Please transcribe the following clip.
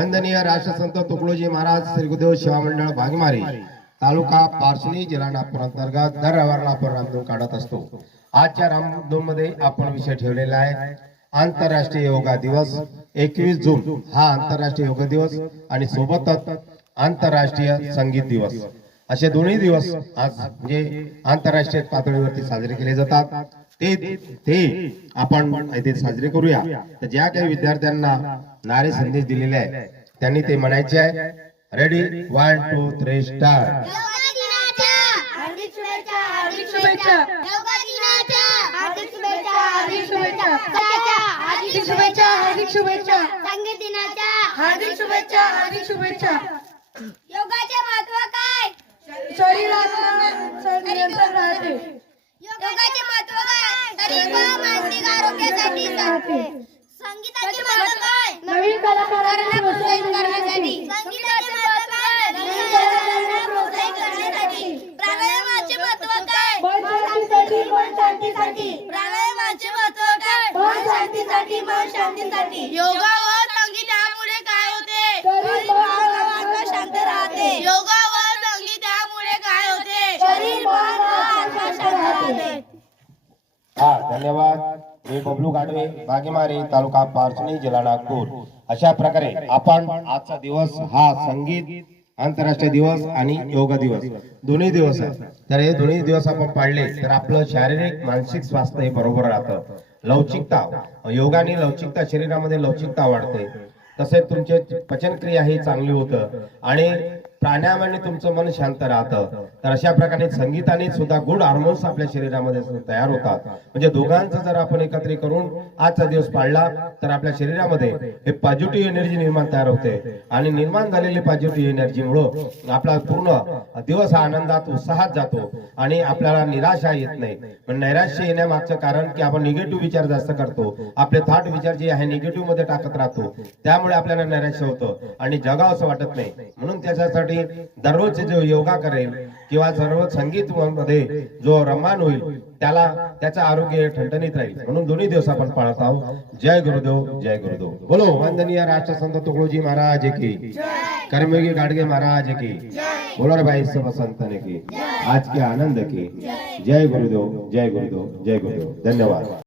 वंदनीय राष्ट्रसंत तुकडोजी महाराज श्री गुरुदेव सेवा मंडळ भागमारी तालुका पारसणी जिल्हा नागपूर अंतर्गत दर रविवारला आपण रामधून काढत असतो। आजच्या रामधून मध्ये आपण विषय ठेवलेला आहे आंतरराष्ट्रीय योगा दिवस। 21 जून हा आंतरराष्ट्रीय योगा दिवस आणि सोबतच आंतरराष्ट्रीय संगीत दिवस असे दोन्ही दिवस आज म्हणजे आंतरराष्ट्रीय पातळीवरती साजरे केले जातात। ते आपण इथे साजरे करूया। तर ज्या काही विद्यार्थ्यांना नारे संदेश दिलेले आहे त्यांनी ते म्हणायचे आहे। Ready 1 2 3 start. योगा दिनाच्या हार्दिक शुभेच्छा, हार्दिक शुभेच्छा। योगा दिनाच्या हार्दिक शुभेच्छा, हार्दिक शुभेच्छा। हार्दिक शुभेच्छा, हार्दिक शुभेच्छा। संगीत दिनाच्या हार्दिक शुभेच्छा, हार्दिक शुभेच्छा। योगाचे महत्त्व काय? शरीरात नियंत्रण राहते। योगाचे महत्त्व काय? शरीर व मानसिक आरोग्यासाठी राहते। संगीताचे महत्त्व काय? नवीन कलाकारांना प्रोत्साहित करण्यासाठी। संगीताचे महत्त्व काय? नवीन कलाकारांना प्रोत्साहित करण्यासाठी। प्राणायामाचे महत्त्व काय? मन शांतीसाठी, मन शांतीसाठी। प्राणायामाचे महत्त्व काय? मन शांतीसाठी, मन शांतीसाठी। योगा व संगीत यामुळे काय होते? शरीर मन आत्मा शांत राहते। योगा व संगीत यामुळे काय होते? शरीर मन आत्मा शांत राहते। हा धन्यवाद। मी बबलू गाडवे भागीमारी तालुका पारसणी जिल्हा नागपूर। अशा प्रकारे आपण आजचा दिवस हा संगीत आंतरराष्ट्रीय दिवस आणि योगा दिवस दोन्ही दिवस आहे। तर हे दोन्ही दिवस आपण पाळले तर आपलं शारीरिक मानसिक स्वास्थ्य हे बरोबर राहतं। लवचिकता योगाने लवचिकता शरीरामध्ये लवचिकता वाढते। तसेच तुमचे पचनक्रिया ही चांगली होतं आणि प्राणायामाने तुमचं मन शांत राहतं। तर अशा प्रकारे संगीताने सुद्धा गुड हार्मोन्स आपल्या शरीरामध्ये तयार होतात। म्हणजे दोघांचं जर आपण एकत्रित करून आजचा दिवस पाळला तर आपल्या शरीरामध्ये एक पॉझिटिव्ह एनर्जी निर्माण तयार होते आणि निर्माण झालेली पॉझिटिव्ह एनर्जीमुळे आपला पूर्ण दिवस हा आनंदात उत्साहात जातो आणि आपल्याला निराशा येत नाही। पण नैराश्य येण्यामागचं कारण की आपण निगेटिव्ह विचार जास्त करतो। आपले थॉट विचार जे आहे निगेटिव्ह मध्ये टाकत राहतो त्यामुळे आपल्याला नैराश्य होतं आणि जगावं असं वाटत नाही। म्हणून त्याच्यासाठी दररोज जो योगा करेल किंवा सर्व संगीत मध्ये जो रममान होईल त्याला त्याचं आरोग्य ठणठणीत राहील। म्हणून दोन्ही दिवस आपण पाळत आहोत। जय गुरुदेव, जय गुरुदेव। बोलो वंदनीय राष्ट्रसंत तुकडोजी महाराज की, कर्मयोगी गाडगे महाराज की, बोलो भाई सब संतन की, आज के आनंद की। जय गुरुदेव, जय गुरुदेव, जय गुरुदेव। धन्यवाद।